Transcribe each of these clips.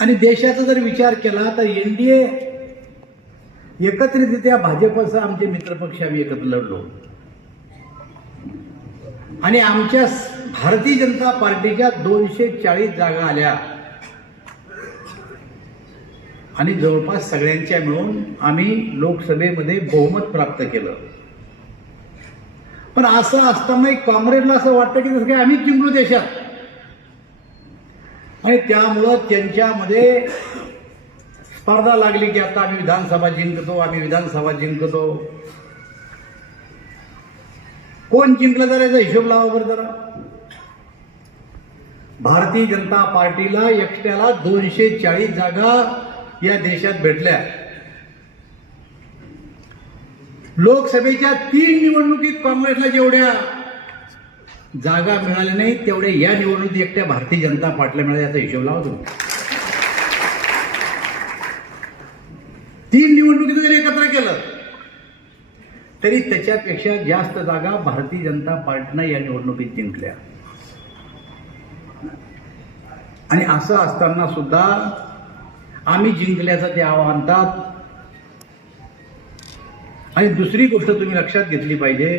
आणि देशाचा जर विचार केला तर एनडीए एकत्रितरित्या भाजपचा आमचे मित्रपक्ष आम्ही एकत्र लढलो आणि आमच्या भारतीय जनता पार्टीच्या 240 जागा आल्या आणि जवळपास सगळ्यांच्या मिळून आम्ही लोकसभेमध्ये बहुमत प्राप्त केलं. पण असं असताना काँग्रेसला असं वाटतं की जसं काही आम्हीच जिंकलो देशात आणि त्यामुळं त्यांच्यामध्ये स्पर्धा लागली की आता आम्ही विधानसभा जिंकतो. कोण जिंकलं जरा याचा हिशोब लावा बरं जरा. भारतीय जनता पार्टीला एकट्याला 240 जागा या देशात भेटल्या. लोकसभेच्या 3 निवडणुकीत काँग्रेसला जेवढ्या जागा मिळाल्या नाही तेवढ्या या निवडणुकीत एकट्या भारतीय जनता पार्टीला मिळाल्या याचा हिशोब लावा तुम्ही. 3 निवडणुकीत जरी एकत्र केलं तरी त्याच्यापेक्षा जास्त जागा भारतीय जनता पार्टीनं या निवडणुकीत जिंकल्या. आणि असं असताना सुद्धा आम्ही जिंकल्याचं ते आणतात. आणि दुसरी गोष्ट तुम्ही लक्षात घेतली पाहिजे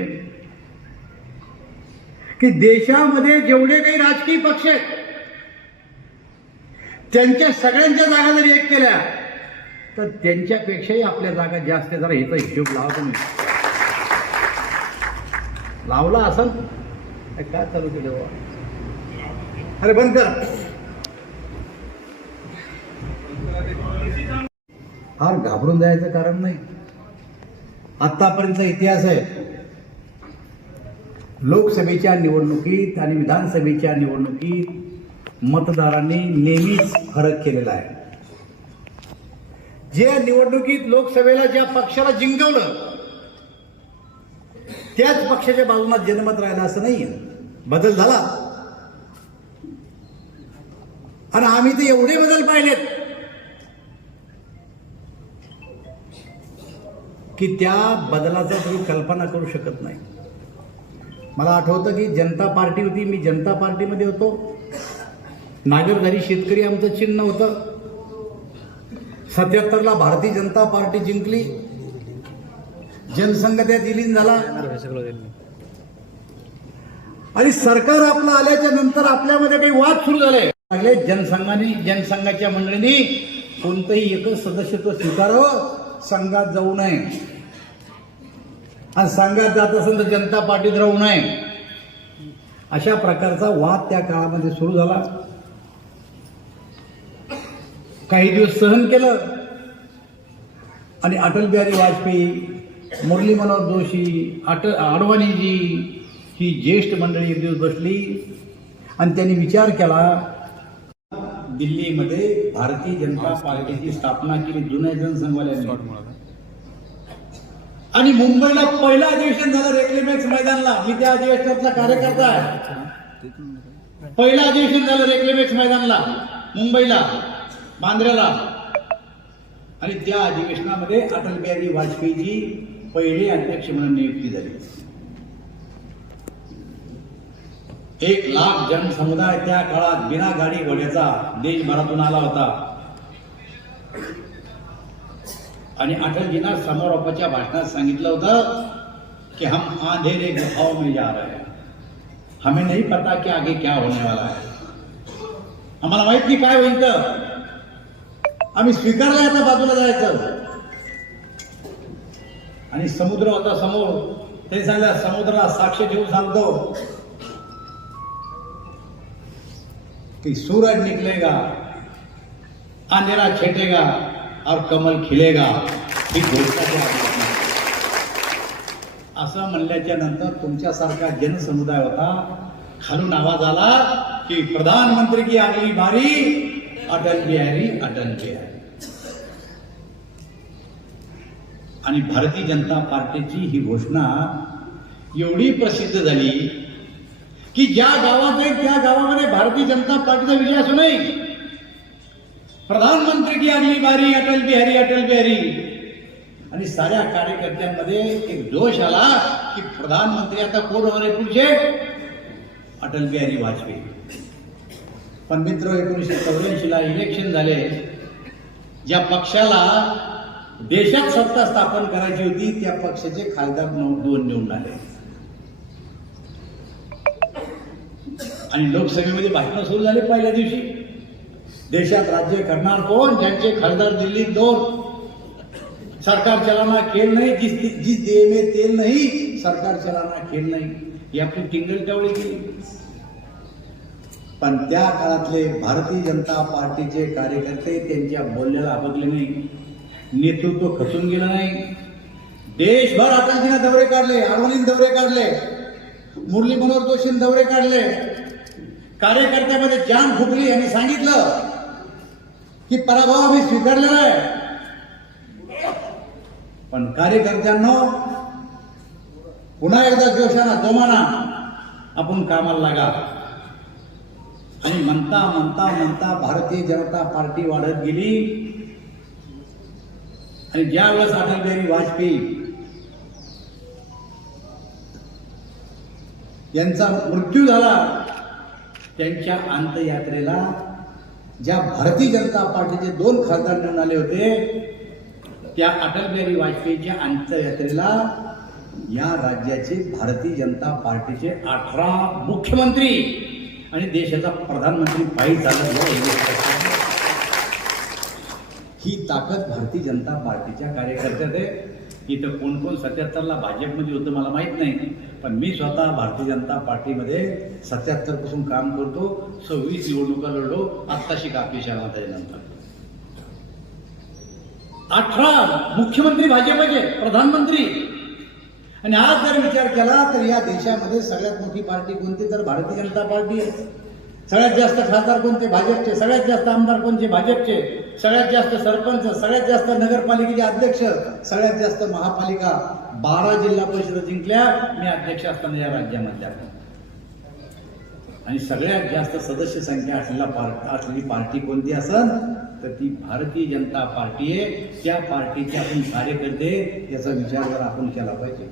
की देशामध्ये जेवढे काही राजकीय पक्ष आहेत त्यांच्या सगळ्यांच्या जागा जरी एक केल्या तर त्यांच्यापेक्षाही आपल्या जागा जास्त. जरा याचा हिशोब लावा तुम्ही. लावला असेल काय चालू केलं? अरे बंद कर. फार घाबरून जायचं कारण नाही. आतापर्यंत इतिहास आहे. लोकसभेच्या निवडणुकीत आणि विधानसभेच्या निवडणुकीत मतदारांनी नेहमीच फरक केलेला आहे. ज्या निवडणुकीत लोकसभेला ज्या पक्षाला जिंकवलं त्याच पक्षाच्या बाजूला जनमत राहिलं असं नाही. बदल झाला आणि आम्ही ते एवढे बदल पाहिलेत की त्या बदलाचा तुम्ही कल्पना करू शकत नाही. मला आठवतं की जनता पार्टी होती. मी जनता पार्टीमध्ये होतो. नागरधारी शेतकरी आमचं चिन्ह होतं. 77ला भारतीय जनता पार्टी जिंकली. जनसंघ त्यात विलीन झाला आणि सरकार आपलं आल्याच्या नंतर आपल्यामध्ये काही वाद सुरू झाले. जनसंघाच्या मंडळींनी कोणतंही एकच सदस्यत्व स्वीकारावं, संघात जाऊ नये आणि संघात जात असेल तर जनता पार्टीत राहू नये, अशा प्रकारचा वाद त्या काळामध्ये सुरू झाला. काही दिवस सहन केलं आणि अटल बिहारी वाजपेयी, मुरली मनोहर जोशी, अडवाणीजी ही ज्येष्ठ मंडळी एक दिवस बसली आणि त्यांनी विचार केला. दिल्लीमध्ये भारतीय जनता पार्टीची स्थापना केली जुन्या जनसंघवाल्यांनी आणि मुंबईला पहिलं अधिवेशन झालं रेकलेमॅक्स मैदानला. मी त्या अधिवेशनातला कार्यकर्ता आहे. पहिलं अधिवेशन झालं रेकलेमॅक्स मैदानला मुंबईला, बांद्र्याला. आणि त्या अधिवेशनामध्ये अटल बिहारी वाजपेयीजी पहिले अध्यक्ष म्हणून नियुक्ती झाली. 1 लाख जनसमुदाय त्या काळात बिना गाडी घोड्याचा देशभरातून आला होता आणि अटलजींना समारोपाच्या भाषणात सांगितलं होतं कि हम अंधेरे गुफाओं में जा रहे हैं, हमें नहीं पता कि आगे क्या होने वाला है. आम्हाला माहित नाही काय होईल तर आम्ही स्वीकारलं आता बाजूला जायचं. आणि समुद्र होता समोर. ते सांगला समुद्राला साक्ष ठेवून सांगतो कि सूरज निकलेगा, अंधेरा छेटेगा और कमल खिलेगा. ही घोषणा असं म्हणल्याच्या नंतर तुमच्यासारखा जनसमुदाय होता. खालून आवाज आला की प्रधानमंत्री की अगली बारी अटल बिहारी, अटल बिहारी. आणि भारतीय जनता पार्टीची ही घोषणा एवढी प्रसिद्ध झाली की ज्या गावात आहे त्या गावामध्ये भारतीय जनता पार्टीचा विजय असू नये. प्रधानमंत्री की अगली बारी अटल बिहारी, अटल बिहारी. आणि साऱ्या कार्यकर्त्यांमध्ये एक जोश आला की प्रधानमंत्री आता कोण होणार आहे पुढचे? अटल बिहारी वाजपेयी. पण मित्र 1984 इलेक्शन झाले, ज्या पक्षाला देशात सत्ता स्थापन करायची होती त्या पक्षाचे खासदार 2 निवडून आले आणि लोकसभेमध्ये भाषण सुरू झाले. पहिल्या दिवशी देशात राज्य करणार कोण, ज्यांचे खासदार दिल्लीत 2, सरकार चलाना खेळ नाही, जिस देह में तेल नहीं सरकार चलाना खेळ नाही, ही आपली टिंगल टवळी केली. पण त्या काळातले भारतीय जनता पार्टीचे कार्यकर्ते त्यांच्या बोलण्याला अबकले नाही, नेतृत्व खचून गेलं नाही. देशभर अटलजीनं दौरे काढले, अडवाणीने दौरे काढले, मुरली मनोहर जोशीने दौरे काढले. कार्यकर्त्यामध्ये जान फुटली आणि सांगितलं की पराभव आम्ही स्वीकारलेला आहे. पण कार्यकर्त्यांना पुन्हा एकदा जोशाना जोमाना आपण कामाला लागा. आणि म्हणता म्हणता म्हणता भारतीय जनता पार्टी वाढत गेली आणि ज्या वेळेस अटल बिहारी वाजपेयी यांचा मृत्यू झाला, त्यांच्या अंत्ययात्रेला ज्या भारतीय जनता पार्टीचे 2 खासदार निवडून आले होते, त्या अटल बिहारी वाजपेयीच्या अंत्ययात्रेला या राज्याचे भारतीय जनता पार्टीचे 18 मुख्यमंत्री आणि देशाचा प्रधानमंत्री पायी चालत. ही ताकद भारतीय जनता पार्टीच्या कार्यकर्त्यात आहे. इथं कोण कोण 77ला भाजपमध्ये होतं मला माहित नाही, पण मी स्वतः भारतीय जनता पार्टीमध्ये 77 पासून काम करतो. 26 निवडणुका लढलो, आत्ताशी कापी शाळा त्यानंतर 18 मुख्यमंत्री भाजपचे, प्रधानमंत्री. आणि आज जर विचार केला तर या देशामध्ये सगळ्यात मोठी पार्टी कोणती, तर भारतीय जनता पार्टी आहे. सगळ्यात जास्त खासदार कोणते, भाजपचे. सगळ्यात जास्त आमदार कोणते, भाजपचे. सगळ्यात जास्त सरपंच, सगळ्यात जास्त नगरपालिकेचे अध्यक्ष, सगळ्यात जास्त महापालिका, 12 जिल्हा परिषद जिंकल्या मी अध्यक्ष असताना या राज्यामधल्या. आणि सगळ्यात जास्त सदस्य संख्या असलेली पार्टी कोणती असेल तर ती भारतीय जनता पार्टी आहे. त्या पार्टीचे आपण कार्यकर्ते याचा विचार जर आपण केला पाहिजे.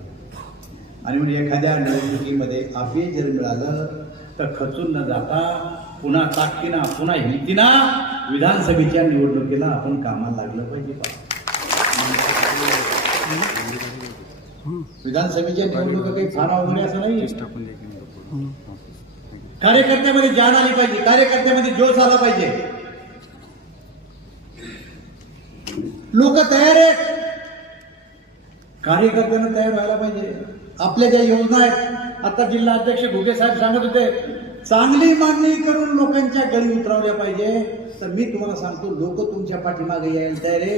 आणि म्हणजे एखाद्या निवडणुकीमध्ये अपयश जर मिळालं तर खचून न जाता पुन्हा ताकदीनं पुन्हा हिमतीनं विधानसभेच्या निवडणुकीला आपण कामाला लागलं पाहिजे. विधानसभेच्या निवडणुका काही फार अवघड असं नाही. कार्यकर्त्यामध्ये जान आली पाहिजे, कार्यकर्त्यामध्ये जोश आला पाहिजे. लोक तयार आहेत, कार्यकर्त्यांना तयार व्हायला पाहिजे. आपल्या ज्या योजना आहेत, आता जिल्हा अध्यक्ष घुगे साहेब सांगत होते, चांगली मागणी करून लोकांच्या गळी उतरवल्या पाहिजे. तर मी तुम्हाला सांगतो, लोक तुमच्या पाठीमागे यायला तयार आहे.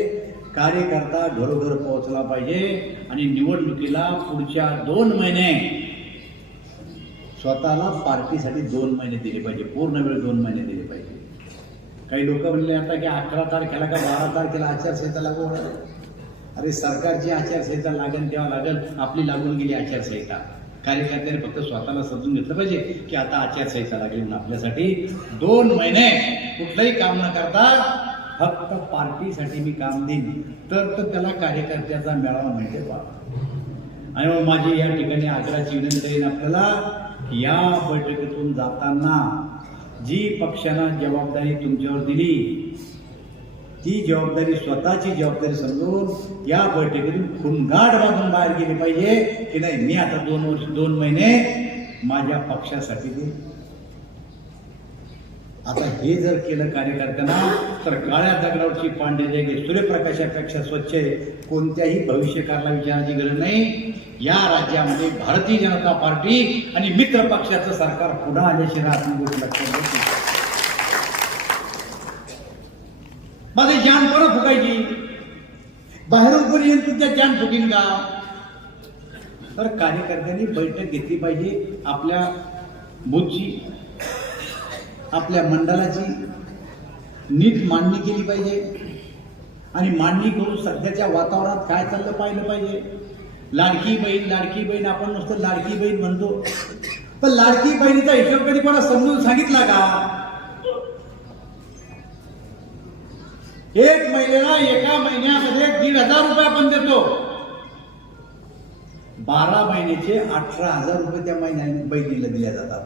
कार्यकर्ता घरोघर पोहोचला पाहिजे. आणि निवडणुकीला पुढच्या 2 महिने स्वतःला पार्टीसाठी 2 महिने दिले पाहिजे, पूर्ण वेळ 2 महिने दिले पाहिजे. काही लोक म्हणले आता की 11 तारखेला का 12 तारखेला आचारसंहिता लागू होणार. अरे सरकारची आचारसंहिता लागेल तेव्हा लागेल, आपली लागून गेली आचारसंहिता. कार्यकर्त्याने फक्त स्वतःला समजून घेतलं पाहिजे की आता आचारसंहिता लागली म्हणून आपल्यासाठी 2 महिने कुठलंही काम न करता फक्त पार्टीसाठी मी काम देईन, तर त्याला कार्यकर्त्याचा मेळावा माहिती पहा. आणि मग माझी या ठिकाणी आग्रहाची विनंती आहे आपल्याला, या बैठकीतून जाताना जी पक्षानं जबाबदारी तुमच्यावर दिली ती जबाबदारी स्वतःची जबाबदारी समजून या बैठकीतून खुणगाड बांधून बाहेर गेली पाहिजे की नाही, मी आता 2 महिने माझ्या पक्षासाठी देईन. आता हे जर केलं कार्यकर्त्यांना तर काळ्या दगडावरची पांढरी जागी सूर्यप्रकाशापेक्षा स्वच्छ आहे. कोणत्याही भविष्यकाळाला विचारायची गरज नाही. या राज्यामध्ये भारतीय जनता पार्टी आणि मित्र पक्षाचं सरकार पुन्हा आल्याशिवाय आपण गोष्ट लक्षात घेतली. माझे जान परत फुकायची, बाहेरून कोणी येऊन तुमच्या जान फुकीन का. तर कार्यकर्त्यांनी बैठक घेतली पाहिजे, आपल्या बूथची आपल्या मंडळाची नीट मांडणी केली पाहिजे. आणि मांडणी करून सध्याच्या वातावरणात काय चाललं पाहिलं पाहिजे. लाडकी बहीण आपण नुसतं लाडकी बहीण म्हणतो, पण लाडकी बहिणीचा हिशोब कधी कोणा समजून सांगितला का. एक महिलेला एका महिन्यामध्ये 1,500 रुपये आपण देतो. 12 महिन्याचे 18,000 रुपये त्या महिन्याने बहिणीला दिल्या जातात.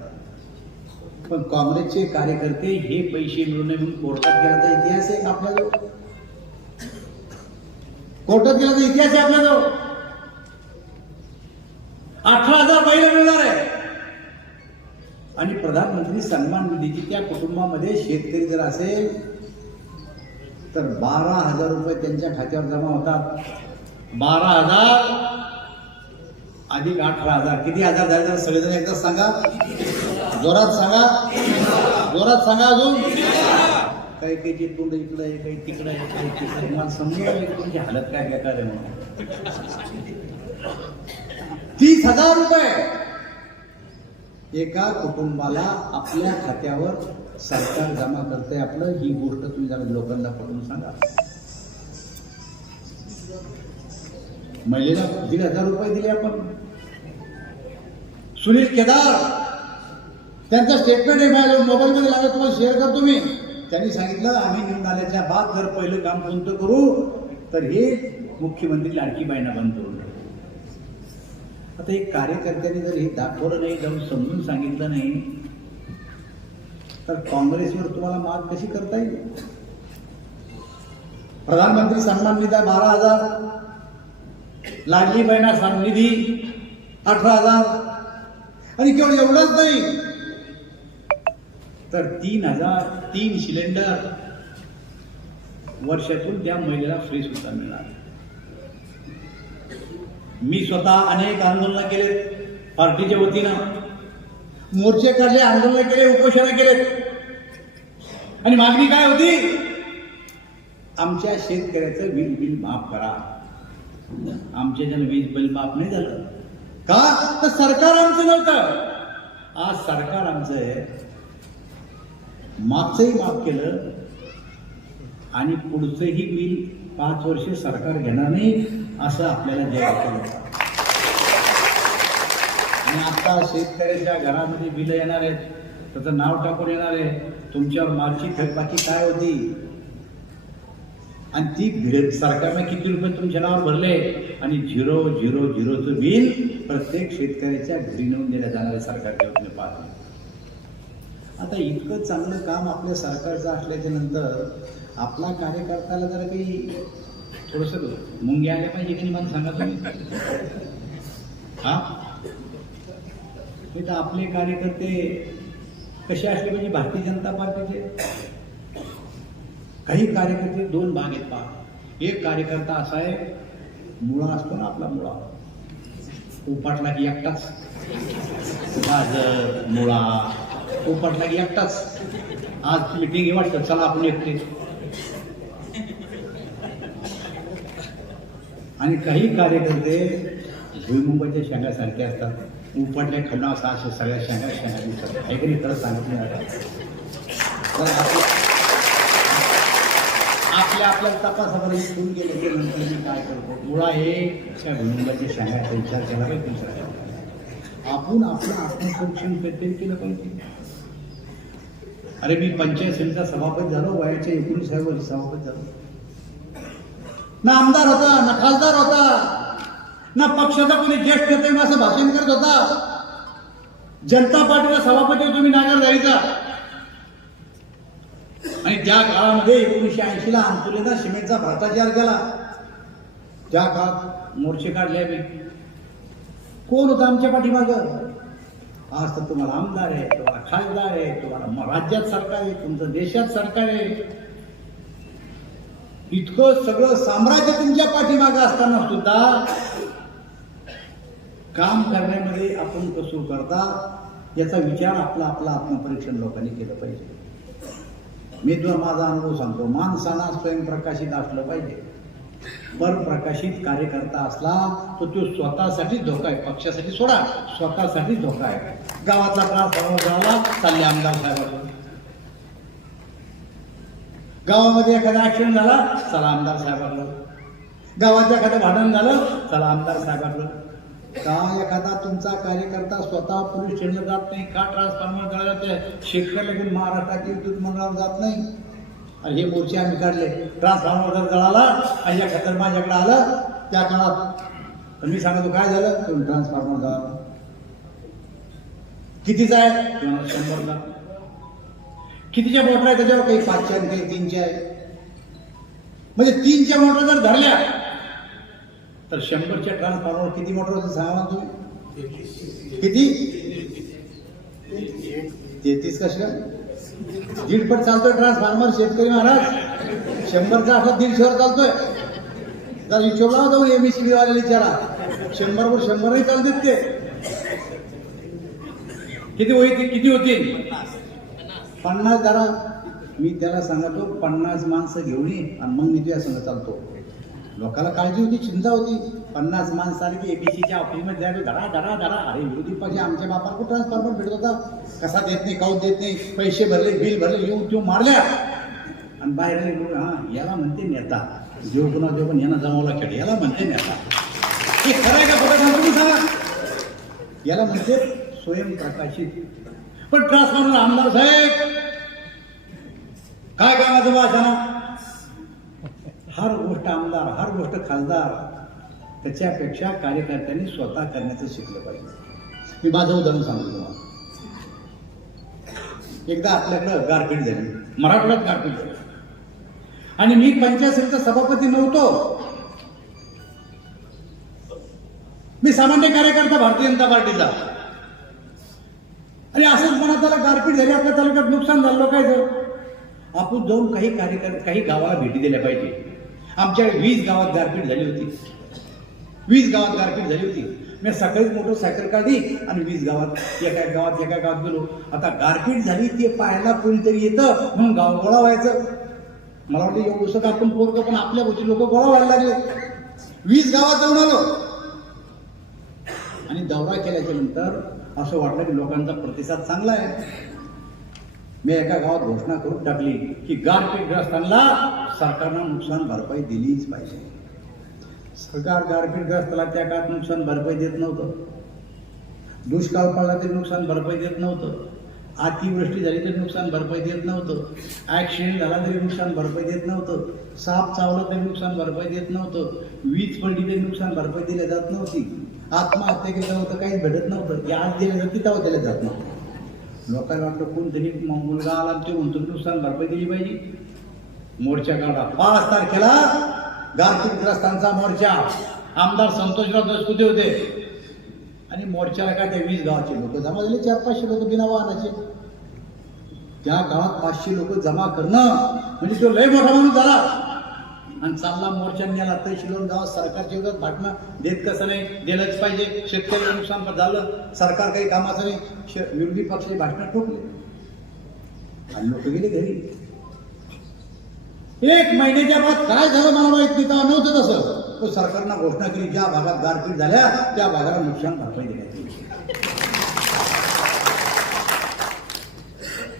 पण काँग्रेसचे कार्यकर्ते हे पैसे मिळू नये म्हणून कोर्टात गेल्याचा इतिहास आहे आपल्याजवळ. कोर्टात गेल्याचा इतिहास आहे आपल्याजवळ. 18,000 महिला मिळणार आहे. आणि प्रधानमंत्री सन्मान निधीची त्या कुटुंबामध्ये शेतकरी जर असेल तर 12,000 रुपये त्यांच्या खात्यावर जमा होतात. 12,000 अधिक 18,000 किती हजार झाले? सगळेजण एकदा सांगा, जोरात सांगा, जोरात सांगा. अजून काही काही तोंड इकडं आहे, काही तिकडं आहे, काही तिकडे. मला समजून तुमची हालत काय बेकार आहे म्हणून. 30,000 रुपये एका कुटुंबाला आपल्या खात्यावर सरकार जमा करते आपलं. ही गोष्ट तुम्ही जरा लोकांना पटवून सांगा. महिलेला 1,500 रुपये दिले आपण. सुनील केदार त्यांचं स्टेटमेंट आहे माझ्या मोबाईलमध्ये लागलं, तुम्हाला शेअर करतो मी. त्यांनी सांगितलं आम्ही निवडून आल्याच्या बाद जर पहिलं काम कोणतं करू तर हे मुख्यमंत्री लाडकी बहिणा बंद करून. आता एक कार्यकर्त्यांनी जर हे दाखवलं नाही, जाऊन समजून सांगितलं नाही तर काँग्रेसवर तुम्हाला मात कशी करता येईल? प्रधानमंत्री सन्मान निधी 12,000, लाडली बहिणा निधी 18,000 आणि केवळ एवढंच नाही तर 3 सिलेंडर वर्षातून त्या महिलेला फ्री सुद्धा मिळणार. मी स्वतः अनेक आंदोलन केले पार्टीच्या वतीनं, मोर्चे काढले, आंदोलन केले, उपोषण केले आणि मागणी काय होती? आमच्या शेतकऱ्याचं वीज बिल माफ करा. आमच्या जण वीज बिल माफ नाही झालं का? तर सरकार आमचं नव्हतं. आज सरकार आमचं आहे. मागचंही माफ केलं आणि पुढचंही बिल 5 वर्ष सरकार घेणार नाही असं आपल्याला जाहीर केलं. आणि आता शेतकऱ्याच्या घरामध्ये बिल येणार आहेत, त्याचं नाव टाकून येणार आहे, तुमच्यावर मागची थकबाकी काय होती आणि ती सरकारने किती रुपये तुमच्या नावावर भरले आणि 000चं बिल प्रत्येक शेतकऱ्याच्या घरी नेऊन दिल्या जाणारे सरकारच्या वतीने पाहतो. आता इतकं चांगलं काम आपल्या सरकारचं असल्याच्या नंतर आपला कार्यकर्त्याला जरा काही थोडंसं मुंग्या आल्या पाहिजे की नाही मला सांगा तुम्ही. हा तर आपले कार्यकर्ते कसे असले पाहिजे? भारतीय जनता पार्टीचे काही कार्यकर्ते 2 भाग आहेत पहा. एक कार्यकर्ता असा आहे, मुळा असतो ना आपला, मुळा उपाटला की एकटाच, गाजर मुळा उपाटला की एकटाच. आज मिटिंग हे वाटतं चला आपण एकटे. आणि काही कार्यकर्ते भुईमुंगाच्या शेंगासारखे असतात, उपटल्या खंडा असे सगळ्या शेंगा दिसतात. हे कधी खरं सांगितलं आपल्याला तपासावर फोन गेले नंतर मी काय करतो, मुळा हे त्या भुईमुंगाच्या शेंगाचा विचार केला पाहिजे. दुसरा आपण आपलं आत्मसंरक्षण केलं पाहिजे. अरे मी पंचायत समितीचा सभापती झालो, वयाच्या 19व्या वर्षी सभापती झालो. ना आमदार होता, ना खासदार होता, ना पक्षाचा कोणी ज्येष्ठ नेते असं भाषण करत होता. जनता पार्टीचा सभापती होतो मी नागरधारीचा. आणि त्या काळामध्ये 1980ला अंतुलेला सिमेंटचा भ्रष्टाचार केला. त्या काळात मोर्चे काढले आम्ही. कोण होतं आमच्या पाठीमागं? आज तर तुम्हाला आमदार आहे, तुम्हाला खासदार आहे, तुम्हाला राज्यात सरकार आहे, तुमचं देशात सरकार आहे. इतकं सगळं साम्राज्य तुमच्या पाठीमागं असताना सुद्धा काम करण्यामध्ये आपण कसूर करता याचा विचार आपला आत्मपरीक्षण लोकांनी केलं पाहिजे. मी तुला माझा अनुभव सांगतो. माणसाला स्वयंप्रकाशित असलं पाहिजे. परप्रकाशित कार्यकर्ता असला तर तो स्वतःसाठी धोका आहे, पक्षासाठी सोडा, स्वतःसाठी धोका आहे. गावातला त्रास झाला चालले आमदार साहेबांकडे, गावामध्ये एखादा ऍक्सिडेंट झाला चला आमदार साहेबांकडे, गावात एखादं भांडण झालं चला आमदार साहेबांकडे. का एखादा तुमचा कार्यकर्ता स्वतः पोलीस स्टेशनला जात नाही? का ट्रान्सफॉर्मर करायला जाते? शेतकऱ्याला घेऊन महाराष्ट्रातील विद्युत मंडळावर जात नाही? आणि हे मोर्चे आम्ही काढले. ट्रान्सफॉर्मर जर जळाला आणि या खतर माझ्याकडे आलं त्या काळात, पण मी सांगतो काय झालं, तुम्ही ट्रान्सफॉर्मर जळाला. कितीचा आहे? 100चा. कितीच्या मोटर आहे त्याच्यावर? काही 5च्या आणि काही 3च्या आहे. म्हणजे 3च्या मोटर जर धरल्या तर 100च्या ट्रान्सफॉर्मर किती मोटर होते सांगा ना तुम्ही? किती? 33 कशा? 1.5 पट चालतोय ट्रान्सफॉर्मर शेतकरी महाराज. 100चा असा 150वर चालतोय. जर हिशोब लावा जाऊ एमएससीबी वाल्याला विचारा. 100वर 100 चालतात ते. किती होतील? 50 जरा मी त्याला सांगतो 50 माणसं घेऊन ये आणि मग मी तुझ्या संग चालतो. लोकांना काळजी होती, चिंता होती. 50 माणसं आली की एबीसीच्या ऑफिसमध्ये जायला धडा धडा धडा. अरे विरोधी पक्ष आमच्या बापाला कुठं ट्रान्सफॉर्मर भेटत होता? कसा देत नाही, काऊत देत नाही, पैसे भरले, बिल भरले, येऊन तो मारल्या आणि बाहेर हा याला म्हणते नेता. जो पण यांना जमावला खेळ याला म्हणते नेता. हे खरं आहे का खोटं सांगतो तुम्ही सांगा? याला म्हणते स्वयंप्रकाशित. पण ट्रान्सफॉर्मर आमदार साहेब काय कामाचं भाषण? हर गोष्ट आमदार, हर गोष्ट खासदार, त्याच्यापेक्षा कार्यकर्त्यांनी स्वतः करण्याचं शिकलं पाहिजे. मी माझं उदाहरण सांगतो तुम्हाला. एकदा आपल्याकडं गारपीट झाली, मराठवाड्यात गारपीट झाली आणि मी पंचायत समितीचा सभापती नव्हतो. मी सामान्य कार्यकर्ता भारतीय जनता पार्टीचा. आणि असंच म्हणत त्याला गारपीट झाली, आपल्या तालुक्यात नुकसान झालं काय तर आपण जाऊन काही गावाला भेटी दिल्या पाहिजे. आमच्या 20 गावात गारपीट झाली होती. 20 गावात गारपीट झाली होती. मी सकाळीच मोटरसायकल काढली आणि 20 गावात एका गावात गेलो. आता गारपीट झाली ते पाहायला कोणीतरी येतं म्हणून गाव गोळा व्हायचं. मला वाटलं एवढं का आपण पोरगं, पण आपल्या गोष्टी लोक गोळा व्हायला लागले. 20 गावात जाऊन आलो आणि दौरा केल्याच्या नंतर असं वाटलं की लोकांचा प्रतिसाद चांगला आहे. मी एका गावात घोषणा करून टाकली की गारपीटग्रस्तांना सरकारनं नुकसान भरपाई दिलीच पाहिजे. सरकार गारपीटग्रस्ताला त्या काळात नुकसान भरपाई देत नव्हतं. दुष्काळ पडला तरी नुकसान भरपाई देत नव्हतं. अतिवृष्टी झाली तरी नुकसान भरपाई देत नव्हतं. ऍक्सिडेंट झाला तरी नुकसान भरपाई देत नव्हतं. साप चावला तरी नुकसान भरपाई देत नव्हतं. वीज पडली तरी नुकसान भरपाई दिली जात नव्हती. आत्महत्या केलं होतं काहीच भेटत नव्हतं. आज दिल्या जाते तेव्हा दिल्या जात नव्हतं. लोकांना वाटतं कोणतरी मुलगा आला ते म्हणतो नुकसान भरपाई दिली पाहिजे. मोर्चा काढा. 5 तारखेला गारपीटग्रस्तांचा मोर्चा. आमदार संतोषराव दसकुते होते आणि मोर्चाला काय त्या 20 गावाचे लोक जमा झाले. 400-500 लोक बिना वाहनाचे. त्या गावात 500 लोक जमा करणं म्हणजे तो लय मोठा माणूस झाला. आणि चालला मोर्चा नेला. तहसीलवर गावात सरकारच्या विरोधात भाषणं देत कसं नाही, दिलंच पाहिजे. शेतकऱ्याला नुकसान झालं, सरकार काही कामाचं नाही. विरोधी पक्षाची भाषणं ठोकली आणि लोक गेले घरी. 1 महिन्याच्या बाद काय झालं मला माहित नाही. तेव्हा नव्हतं तसं. तो सरकारनं घोषणा केली ज्या भागात गारपीट झाल्या त्या भागाला नुकसान भरपाई देण्यात येईल.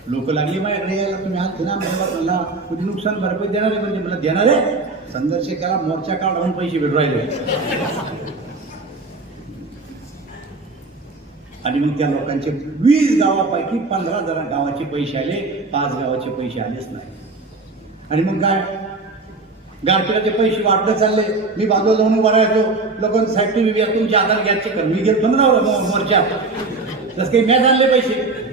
लोक लागली माझ्याकडे यायला. तुम्ही आज पुन्हा म्हणला तुम्ही नुकसान भरपाई देणार आहे म्हणजे मला देणार आहे. संघर्ष केला, मोर्चा काढून पैसे भेटू राहिले. आणि मग त्या लोकांचे 20 गावापैकी 15 जरा गावाचे पैसे आले, 5 गावाचे पैसे आलेच नाही. आणि मग काय गारपीटाचे पैसे वाटत चालले. मी बाजूला जाऊन उभा राहायचो. लोकांना साहित्य विभाग तुमच्या हातात घ्यायचे कर. मी गेलो ना मोर्चा. जसं काही मॅच आणले पैसे.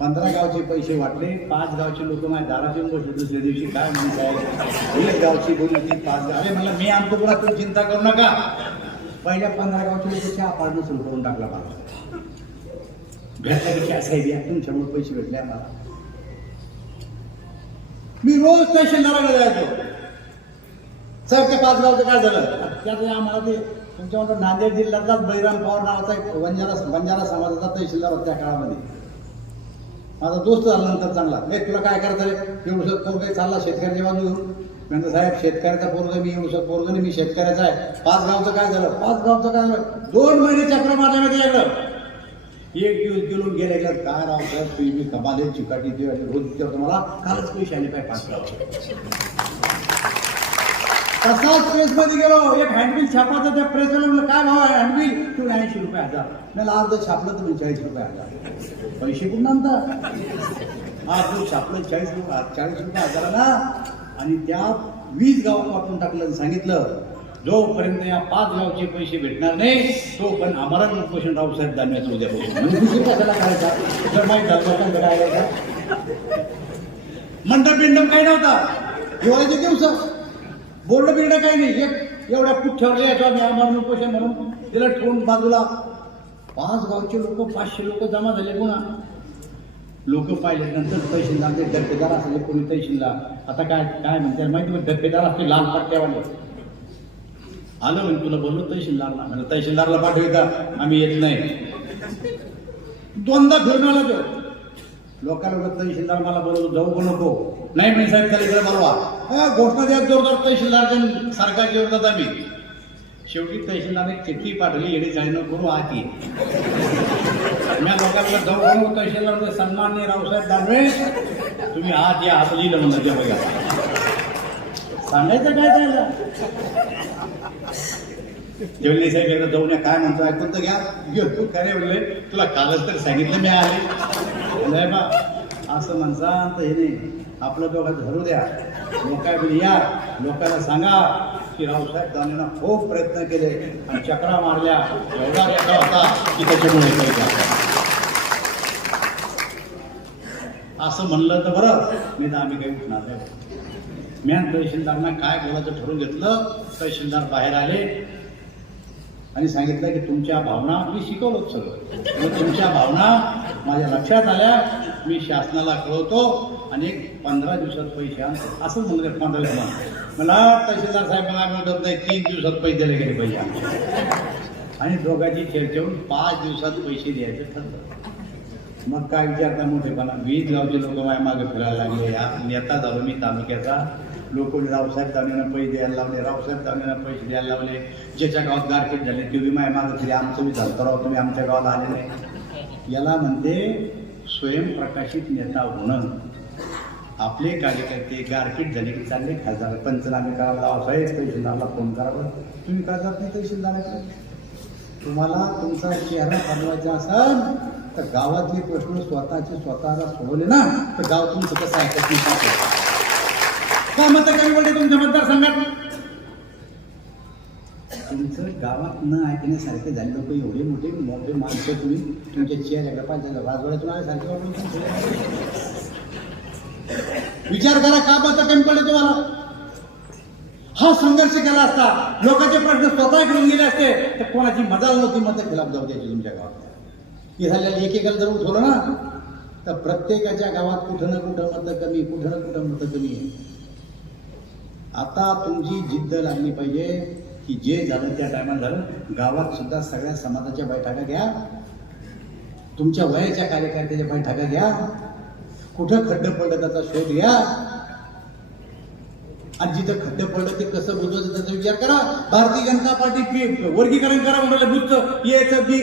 15 गावचे पैसे वाटले. 5 गावचे लोक माझ्या दारात येऊन बसले. दुसऱ्या दिवशी काय म्हणताय 1 गावची बोलली ती 5 गाव. अरे म्हणलं मी आणतो पुन्हा, तुम्ही चिंता करू नका. पहिल्या 15 गावचे लोक चहा पाडणं सुरू करून टाकला. मला भेटल्या की चहा साहेब या तुमच्यामुळे पैसे भेटले आम्हाला. मी रोज तहसीलदाराकडे जायचो. साहेब त्या 5 गावचं काय झालं? त्यात आम्हाला ते तुमच्या म्हणतो नांदेड जिल्ह्यातलाच बळीराम पवार नावाचा एक बंजारा समाजाचा तहसीलदार होता त्या काळामध्ये. माझा दोस्त झाला नंतर चांगला. नाही तुला काय करता रे? एवढं पोरग चालला शेतकऱ्याच्या बाजू. म्हणतो साहेब शेतकऱ्याचा पोरग मी, एवढं पोरग नाही, मी शेतकऱ्याचा आहे. 5 गावचं काय झालं? 5 गावचं काय झालं? 2 महिने चक्र मारण्यामध्ये यायला. 1 दिवस गेलो गेल्या काय राव सर तुम्ही मी कमाले चिकाटी देऊ आणि रोज विचारतो मला कालच पैसे आले पाहिजे 5 गावचे. तसाच प्रेसमध्ये गेलो. एक हँडबिल छापायचं. त्या प्रेसवाला म्हणलं काय भाव आहे हँडबिल? तू 80 रुपये हजार. मला अर्ध छापलं तर 40 रुपये हजार. पैसे कुठून आणतात? अर्ध छापलं 40 रुपये हजाराला. आणि त्या 20 गाव वाटून टाकलं. सांगितलं जोपर्यंत या 5 गावचे पैसे भेटणार नाही तोपर्यंत आम्हाला उपोषण रावसाहेब दानव्याचं उद्यापासून. कशाला करायचा? जर माहीत झालं लोकांचं काय करायचं. मंडप बिंडप काही नव्हता, दिवाळीचे दिवस बोर्ड बिर्ड काही नाही, एक एवढ्या पुठ्ठ्यावर यायचो म्हणून कसे म्हणून तिला ठेवून बाजूला 5 गावचे लोक 500 लोक जमा झाले. पुन्हा लोक पाहिले नंतर तहसीलदार डब्बेदार असले कोणी तहसीलदार आता काय काय म्हणते माहिती मग डब्बेदार असते लाल पट्ट्यावाले आलं म्हणजे तुला बोललो तहसीलदारला म्हणजे तहसीलदारला पाठविता आम्ही येत नाही. 2दा फिरून आला तो लोकांना तहसीलदार मला बोलवतो जाऊ पण नको नाही म्हणजे साहेब त्याला इकडे बोलवा घोषणा द्या जोरदार तहसीलदार सरकारच्या विरोधात आम्ही. शेवटी तहसीलदारने चिठ्ठी पाठवली येणे जाणं करू आती मी लोकांना जाऊ म्हणून तहसीलदार सन्माननीय रावसाहेब दानवे तुम्ही आत या हात लिहिलं म्हणलं ते बघा सांगायचं काय त्याला. जेवले साहेब एकदा जाऊन या काय म्हणतो ऐकून तर घ्या घेतो खरे म्हणले तुला कालच तर सांगितलं मी आले बा असं म्हणसा तर हे नाही आपलं दोघांचं धरू द्या. लोकांकडे या लोकांना सांगा की रावसाहेब दानवेंना खूप प्रयत्न केले आणि चक्रा मारल्या एवढा रेखा होता की त्याच्यामुळे असं म्हणलं तर बरं मी तर आम्ही काही उठणार नाही. मी तहसीलदारांना काय बोलायचं ठरवून घेतलं. तहसीलदार बाहेर आले आणि सांगितलं की तुमच्या भावना मी शिकवलं सगळं तुमच्या भावना माझ्या लक्षात आल्या मी शासनाला कळवतो आणि 15 दिवसात पैसे आणतो असं म्हणलं. 15 दिवसात मला तहसीलदार साहेब मला मिळत नाही 3 दिवसात पैसे दिले गेले पैसे आणि दोघांची चर्चा होऊन 5 दिवसात पैसे द्यायचे ठरलं. मग काय विचारता मोठेपणा 20 गावचे लोक माझ्या मागे फिरायला लागले. नेता झालो मी तालुक्याचा. लोक रावसाहेब दानवेंना पैसे द्यायला लावले रावसाहेब दानवेंना पैसे द्यायला लावले. ज्याच्या गावात गारपीट झाले ते बी माझ्या मागे फिरे आमचं बी झालं राव तुम्ही आमच्या गावाला आले नाही. याला म्हणते स्वयंप्रकाशित नेता होणं. आपले कार्यकर्ते गारपीट झाले की चालले खासदार पंचनामे करायला लावा साहेब तहसीलदारला फोन करावं. तुम्ही काय जात नाही तहसीलदाराकडे. तुम्हाला तुमचा चेहरा बनवायचा असेल तर गावातले प्रश्न स्वतःला सोडवले ना तर गाव तुमचं कसं ऐकत नाही. काय मतं कमी बोलते तुमच्या मतदारसंघात. तुमचं गावात न ऐकण्यासारखे झाले लोक एवढे मोठे मोठे माणसं तुम्ही तुमच्या चेहऱ्याकडे पाहिजे राजवाड्यातून आल्यासारखे वाटून विचार करा का मतं कमी पडले तुम्हाला. हा संघर्ष केला असता लोकांचे प्रश्न स्वतः घेऊन गेले असते तर कोणाची मजाल नव्हती मतं खिलाफ जाऊ द्यायची तुमच्या गावात. हे झालेलं एकेकाला जर उठवलं ना तर प्रत्येकाच्या गावात कुठं ना कुठं मतं कमी कुठं ना कुठं मतं कमी आहे. आता तुमची जिद्द लागली पाहिजे की जे झालं त्या टायमाला झालं. गावात सुद्धा सगळ्या समाजाच्या बैठका घ्या. तुमच्या वयाच्या कार्यकर्त्याच्या बैठका घ्या. कुठं खड्डं पडलं त्याचा शोध घ्या आणि जिथं खड्डं पडलं ते कसं बुजवायचं त्याचा विचार करा. भारतीय जनता पार्टी वर्गीकरण करा म्हणाले बुजचं एचं बी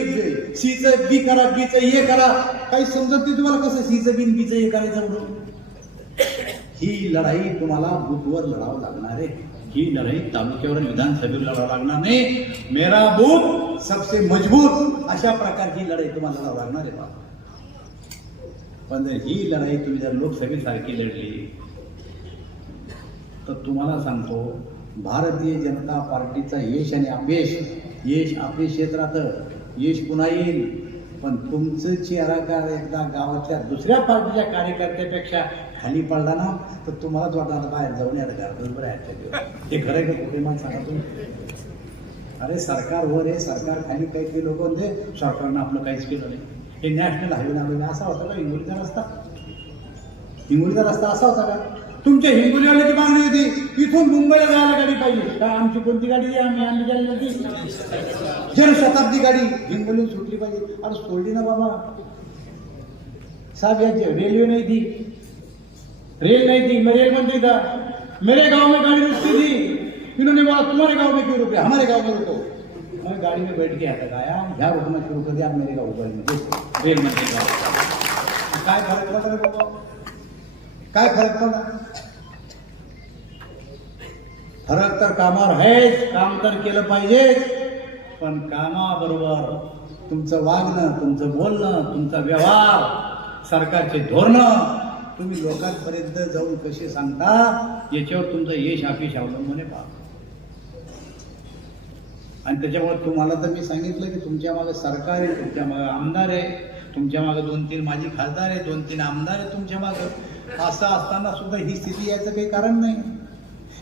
सीचं बी करा बीचं ए करा. काही समजत नाही तुम्हाला कसं सीचं बी बीचं ए करायचं म्हणून. ही लढाई तुम्हाला बूथवर लढावं लागणार आहे. ही लढाई तालुक्यावर विधानसभेवर लढावं लागणार नाही. मेरा बूथ सबसे मजबूत अशा प्रकारची लढाई तुम्हाला लढावं लागणार आहे. पण ही लढाई तुम्ही जर लोकसभेसारखी लढली तर तुम्हाला सांगतो भारतीय जनता पार्टीचा यश आणि अपयश. यश अपयश येत राहतं. यश पुन्हा येईल पण तुमचं चेहरा का एकदा गावातल्या दुसऱ्या पार्टीच्या कार्यकर्त्यापेक्षा खाली पडला ना तर तुम्हालाच वाटणार बाहेर जाऊन यायला घरातून बरं आहे. हे खरं आहे का कुठे मान सांगा तुम्ही. अरे सरकार वर आहे सरकार खाली काही लोक म्हणते सरकारनं आपलं काहीच केलं नाही. हे नॅशनल हायवे आलेलं असा होता का हिंगोलीचा रस्ता. हिंगोलीचा रस्ता असा होता का. तुमच्या हिंगोलीवाल्याची मागणी होती इथून मुंबईला जायला गाडी पाहिजे. काय आमची कोणती गाडी आम्ही आणली गेली होती जनशताब्दी गाडी हिंगोली सुटली पाहिजे. अरे सोडली ना बाबा साहब. याची रेल्वे नहीं थी रेल नहीं थी. मैं रेल मंत्री था मेरे गांव में गाड़ी रुकती थी. इन्होंने बोला तुम्हारे गांव में क्यों रुके हमारे गांव में रुको. मैं गाड़ी में बैठ के आता आया यहाँ रुकना शुरू कर दिया मेरे गाँव पर रेल मंत्री का. काय फरक पडला रे बाबा. काय फरक पडला. फरक तर कामावर आहेच. काम तर केलं पाहिजेच पण कामाबरोबर तुमचं वागणं तुमचं बोलणं तुमचा व्यवहार सरकारचे धोरणं तुम्ही लोकांपर्यंत जाऊन कसे सांगता याच्यावर तुमचं यश अपयश अवलंबून आहे. आणि त्याच्यामुळे तुम्हाला तर मी सांगितलं की तुमच्या मागे सरकार आहे तुमच्या मागे आमदार आहे तुमच्या मागं 2-3 माजी खासदार आहे, 2-3 आमदार आहे तुमच्या मागं. असं असताना सुद्धा ही स्थिती याचं काही कारण नाही.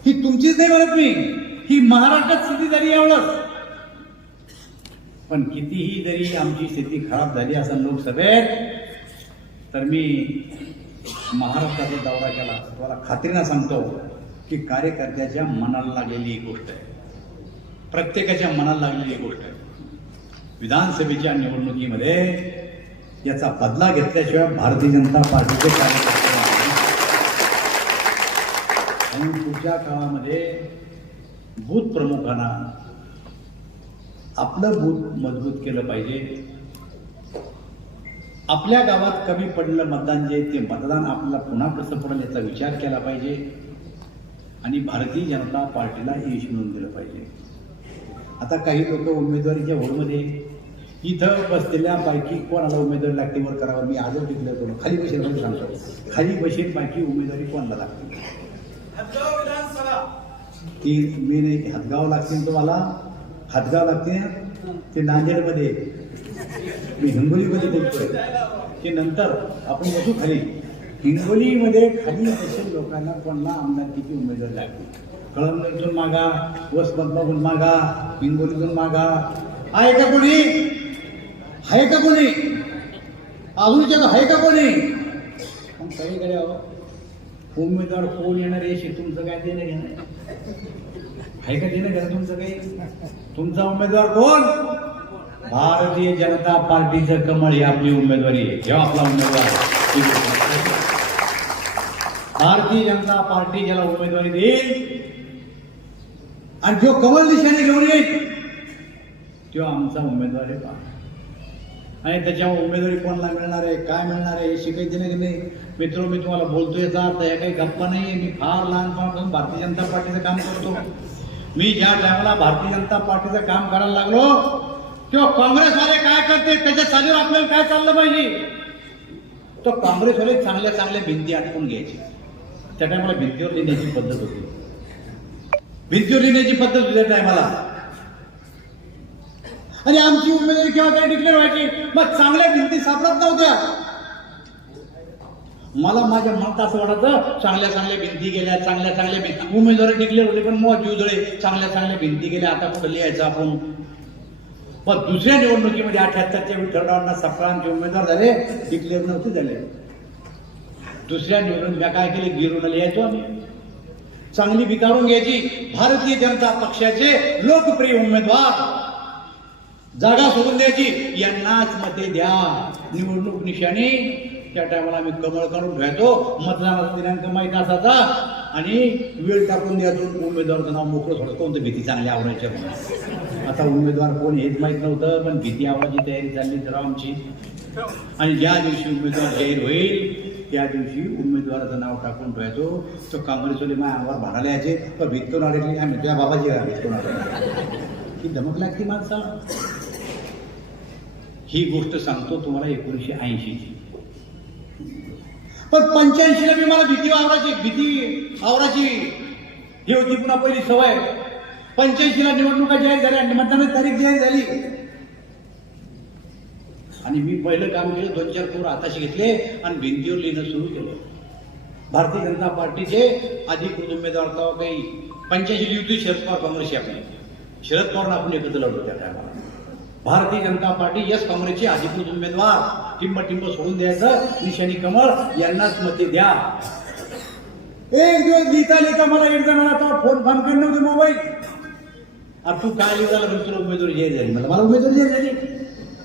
ही तुमचीच नाही म्हणत मी, ही महाराष्ट्रात स्थिती झाली एवढंच. पण कितीही जरी आमची स्थिती खराब झाली असं लोकसभेत, तर मी महाराष्ट्राचा दौरा केला, तुम्हाला खात्रीनं सांगतो की कार्यकर्त्याच्या मनाला लागलेली ही गोष्ट आहे, प्रत्येकाच्या मनाला लागलेली गोष्ट आहे. विधानसभेच्या निवडणुकीमध्ये याचा बदला घेतल्याशिवाय भारतीय जनता पार्टीचे कार्यकर्ते आणि पुढच्या काळामध्ये बूथ प्रमुखांना आपलं बूथ मजबूत केलं पाहिजे. आपल्या गावात कमी पडलेलं मतदान जे ते मतदान आपल्याला पुन्हा कसं पडेल याचा विचार केला पाहिजे आणि भारतीय जनता पार्टीला यश मिळवून दिलं पाहिजे. आता काही लोक उमेदवारीच्या होडमध्ये इथं बसलेल्या पैकी कोणाला उमेदवारी लागते वर करावं, मी आजच डिक्लेअर करू, खाली बसेल म्हणून सांगतो, खाली बसेल पैकी उमेदवारी कोणाला लागते ती मी नाही. हातगाव लागतील तुम्हाला, हातगाव लागते ते नांदेडमध्ये, मी हिंगोलीमध्ये बोलतोय ते नंतर आपण बसू खाली. हिंगोलीमध्ये खाली बसेल लोकांना कोणाला आमदारकीची उमेदवारी लागते. कळमनुरीतून मागा, वसमतमधून मागा, हिंगोलीतून मागा. आहे का कोणी? आहे का कोणी? अजूनच्या आहे का कोणी? मग काही कडे उमेदवार कोण येणार याशी तुमचं काय देणं घेणं आहे का? देणं घेणं तुमचं काही? तुमचा उमेदवार कोण? भारतीय जनता पार्टीचं कमळ ही आपली उमेदवारी आहे. जेव्हा आपला उमेदवार भारतीय जनता पार्टी ज्याला उमेदवारी देईल आणि जो कमल निशाने घेऊन येईल तो आमचा उमेदवार आहे. आणि त्याच्यावर उमेदवारी कोणाला मिळणार आहे, काय मिळणार आहे हे शिकायचं नाही. मित्र, मी तुम्हाला बोलतोय याचा अर्थ या काही गप्पा नाही आहे. मी फार लहानपणापासून भारतीय जनता पार्टीचं काम करतो. मी ज्या टायमाला भारतीय जनता पार्टीचं काम करायला लागलो तेव्हा काँग्रेसवाले काय करते त्याच्या चालीवर आपल्याला काय चाललं पाहिजे, तो काँग्रेसवाले चांगल्या चांगल्या भिंती आटकून घ्यायची. त्या टायमाला भिंतीवर लिहिण्याची पद्धत होती, भिंतीवर लिहिण्याची पद्धत होती त्या टायमाला. आणि आमची उमेदवारी केव्हा काय डिक्लेअर व्हायची, मग चांगल्या भिंती सापडत नव्हत्या. मला माझ्या मनात असं वाटतं चांगल्या चांगल्या भिंती गेल्या, चांगल्या चांगल्या भिंती उमेदवारी डिक्लेअर होते, पण मग जुजळे चांगल्या चांगल्या भिंती गेल्या, आता कुठं लिहायचं आपण. पण दुसऱ्या निवडणुकीमध्ये 78च्या विठ्ठलरावांना सगळ्यांचे उमेदवार झाले, डिक्लेअर नव्हते झाले. दुसऱ्या निवडणुकीत काय केले, गिरून लिहायचो आम्ही, चांगली बिकारून घ्यायची. भारतीय जनता पक्षाचे लोकप्रिय उमेदवार जागा सोडून द्यायची, यांनाच मते द्या. निवडणूक निशाणी त्या टायमाला आम्ही कमळ काढून ठेवायचो, मतदानाचा दिनांक माहीत असायचा आणि वेळ टाकून द्यायचो. उमेदवाराचं नाव मोकळं सोडत कोणतं भीती चांगली आवडायच्या म्हणून. आता उमेदवार कोण हेच माहीत नव्हतं, पण भीती आवाजी तयारी चालली जरा आमची. आणि ज्या दिवशी उमेदवार जाहीर होईल त्या दिवशी उमेदवाराचं नाव टाकून ठेवायचो. तो काँग्रेसवाले माझ्या अंगावर भाडायला यायचे, तर भीतून अडकली आम्ही तुझ्या बाबाजी ही धमक लागती माणसाला. ही गोष्ट सांगतो तुम्हाला 1980ची. पण 85ला मी मला भीती आवराची ही होती पुन्हा पहिली सवय. 85ला निवडणुका जाहीर झाल्या आणि मतदानाची तारीख जाहीर झाली आणि मी पहिलं काम केलं, 2-4 पोरं हाताशी घेतले आणि भिंतीवर लिहिणं सुरू केलं. भारतीय जनता पार्टीचे अधिकृत उमेदवार तेव्हा काही 85 लिहिली शरद पवार काँग्रेसची आपली, शरद पवार आपण एकत्र लढलो त्या टायमाला. भारतीय जनता पार्टी यस काँग्रेसचे अधिकृत उमेदवार, टिंब सोडून द्यायचं, निशाणी कमळ, यांनाच मते द्या. एक दिवस लिहिता मला एक जण आता फोन करणं नव्हते मोबाईल, अरे तू काय लिहिला तुला उमेदवारी जाहीर झाली. मला उमेदवारी जाहीर झाली,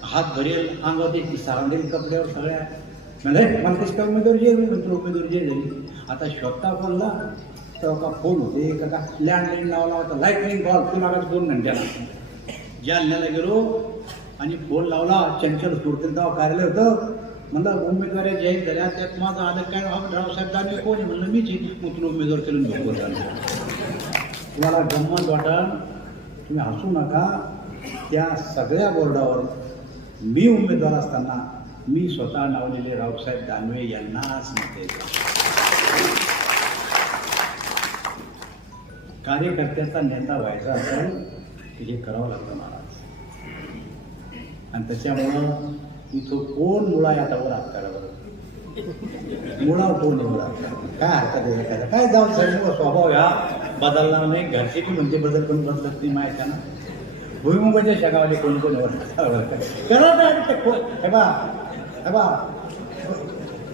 हात भरेल अंगावर सावंडेल कपड्यावर सगळ्या म्हणजे मला कशी काय उमेदवारी जाहीर झाली, तुला उमेदवारी जाहीर झाली. आता स्वतः बोलला तेव्हा का फोन होते का लँडलाईन लावला होता, लाईटनिंग कॉल तू लागायचा 2 घंट्याला. जालन्याला गेलो आणि फोन लावला, चंचल सुरतेल तेव्हा कार्यालय होतं. म्हणलं उमेदवारी जाहीर झाल्या, त्यात माझं आलं काय रावसाहेब दानवे कोण आहे, म्हणलं मीच मग तुला उमेदवार केलं घेऊन झालं. तुम्हाला गंमत वाटण, तुम्ही हसू नका. त्या सगळ्या बोर्डावर मी उमेदवार असताना मी स्वतः नावलेले रावसाहेब दानवे यांनाच मते. कार्यकर्त्याचा नेता व्हायचा असेल हे करावं लागतं महाराज. आणि त्याच्यामुळं इथं कोण मुळा या वर हात करा मुळा कोण एवढा काय हरकत आहे एखादा काय जाऊन सर्व स्वभाव ह्या बदलणार नाही. घरचे की म्हणजे बदल पण बदलत नाही माहिती ना. भुईमुगाच्या शेगावाले कोण कोण करत हे बा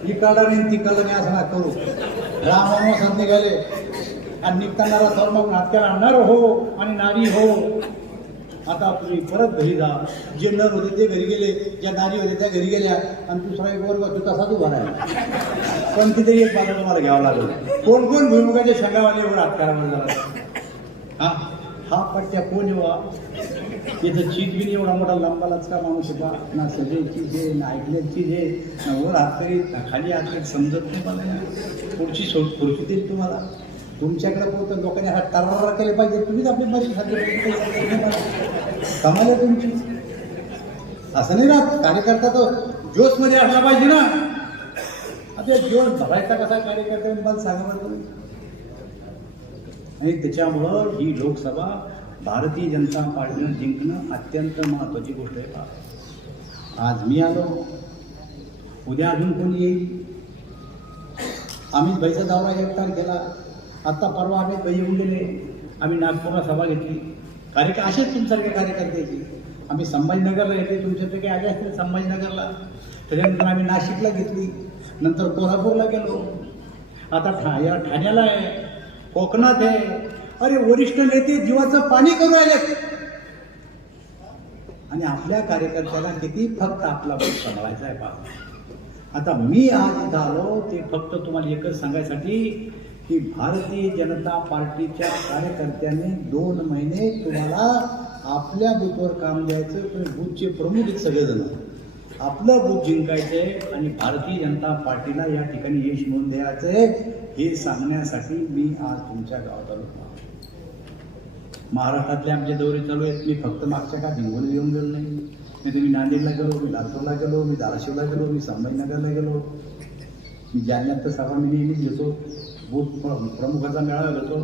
इकडला नाही तिकडला नाही असं ना करू. रामवनवासात निघाले आणि निघताना सर्व हातक्याला नर हो आणि नारी हो. आता तुम्ही परत घरी जा. जे नर होते ते घरी गेले, ज्या नारी होते त्या घरी गेल्या आणि दुसरा एक वर्ग तू तसाच उभा राहिला. पण तिथे एक बाजू तुम्हाला घ्यावं लागलं. कोण कोण भुईमुगाच्या शेंगावाल्यावर हात करावा झाला. हा पट्ट्या कोण येवा तिथं चीज बी एवढा मोठा लांबालाच का माणूस होता ना. सगळ्याची जे ना ऐकल्याची जे ना वर हात करीत ना खाली हात करीत समजत नाही मला. पुढची खुर्ची देत तुम्हाला तुमच्याकडे पोहोचत लोकांनी हा तर्रा केले पाहिजे. तुम्हीच आपली बरी खाली कमाल आहे तुमची. असं नाही ना कार्यकर्ता तो जोशमध्ये असला पाहिजे ना. आता जोश भरायचा कसा कार्यकर्ता मला सांगा बरं. आणि त्याच्यामुळं ही लोकसभा भारतीय जनता पार्टीनं जिंकणं अत्यंत महत्त्वाची गोष्ट आहे. आज मी आलो, उद्या अजून कोणी येईल. आम्ही भाईचा दौरा एक तारखेला, आत्ता परवा आम्ही भाई येऊन गेले. आम्ही नागपूरला सभा घेतली. असेच तुमच्यासारखे कार्यकर्त्याची. आम्ही संभाजीनगरला घेतली, तुमच्यापैकी आले असतील संभाजीनगरला. त्याच्यानंतर आम्ही नाशिकला घेतली, नंतर कोल्हापूरला गेलो, आता या ठाण्याला आहे, कोकणात आहे. अरे वरिष्ठ नेते जीवाचं पाणी करू राहिले. आणि आपल्या कार्यकर्त्याला किती फक्त आपला बूथ सांभाळायचा आहे पहा. आता मी आज इथं आलो ते फक्त तुम्हाला एकच सांगायसाठी की भारतीय जनता पार्टीच्या कार्यकर्त्यांनी 2 महिने तुम्हाला आपल्या बूथवर काम द्यायचं. तुम्ही बूथचे प्रमुख आहेत सगळेजण. आपलं बूथ जिंकायचे आणि भारतीय जनता पार्टीला या ठिकाणी यश मिळवून द्यायचंय हे सांगण्यासाठी मी आज तुमच्या गावात आलो. महाराष्ट्रातले आमचे दौरे चालू आहेत. मी फक्त मागच्या का हिंगोली येऊन गेलो नाही तर मी नांदेडला गेलो, मी लातूरला गेलो, मी धाराशिवला गेलो, मी संभाजीनगरला गेलो, मी जालन्यात तर सभा मी नेहमीच घेतो. बूथ प्रमुखाचा मेळावा घेतो.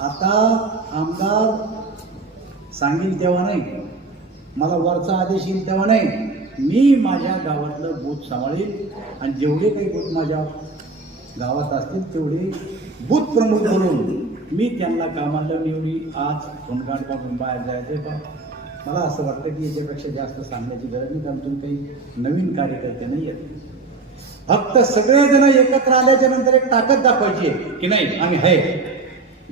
आता आमदार सांगेल तेव्हा नाही, मला वरचा आदेश येईल तेव्हा नाही. मी माझ्या गावातलं बूथ सांभाळील आणि जेवढे काही बूथ माझ्या गावात असतील तेवढे बूथ प्रमुख म्हणून मी त्यांना कामाला निवडी. आज तोंडगाड पासून बाहेर जायचे पण मला असं वाटतं की याच्यापेक्षा जास्त सांगण्याची गरज नाही. कारण तुम्ही काही नवीन कार्यकर्ते नाही आहेत. फक्त सगळेजण एकत्र आल्याच्या नंतर एक ताकद दाखवायची आहे की नाही आम्ही आहे.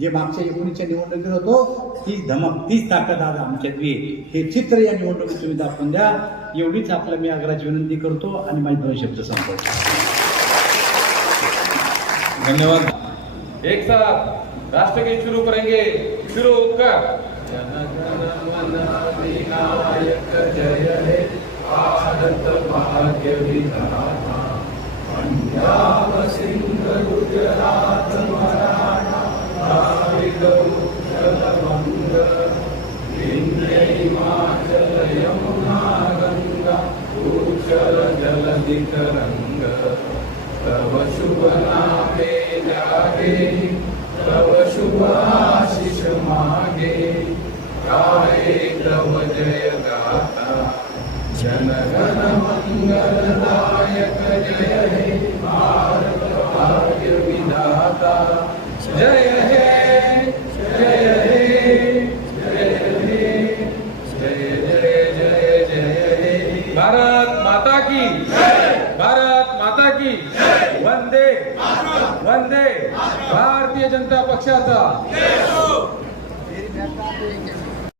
जे मागच्या 19च्या निवडणुकीत होतो तीच धमक तीच ताकद आज आमच्यातली. हे चित्र या निवडणुकीत तुम्ही दाखवून द्या. एवढीच आपलं मी आग्रहाची विनंती करतो आणि माझे 2 शब्द संपवतो. धन्यवाद. एक साथ राष्ट्रगीत शुरू करेंगे. शुरू कर. जन गण मन अधिनायक जय हे भारत भाग्य विधाता. पंजाब सिंध गुजरात मराठा द्राविड उत्कल वंग विंध्य हिमाचल यमुना गंगा उच्चल जलधि तरंग. तव शुभ नामे जागे तव शुभ आशीष मागे. गाये तव जय गाथा जन गण मंगलदायक जय हे भारत भाग्य विधाता. जय हे जय हे जय हे जय जय जय जय हे. भारत माता की भारत माता की वंदे वंदे. भारतीय जनता पक्षाचा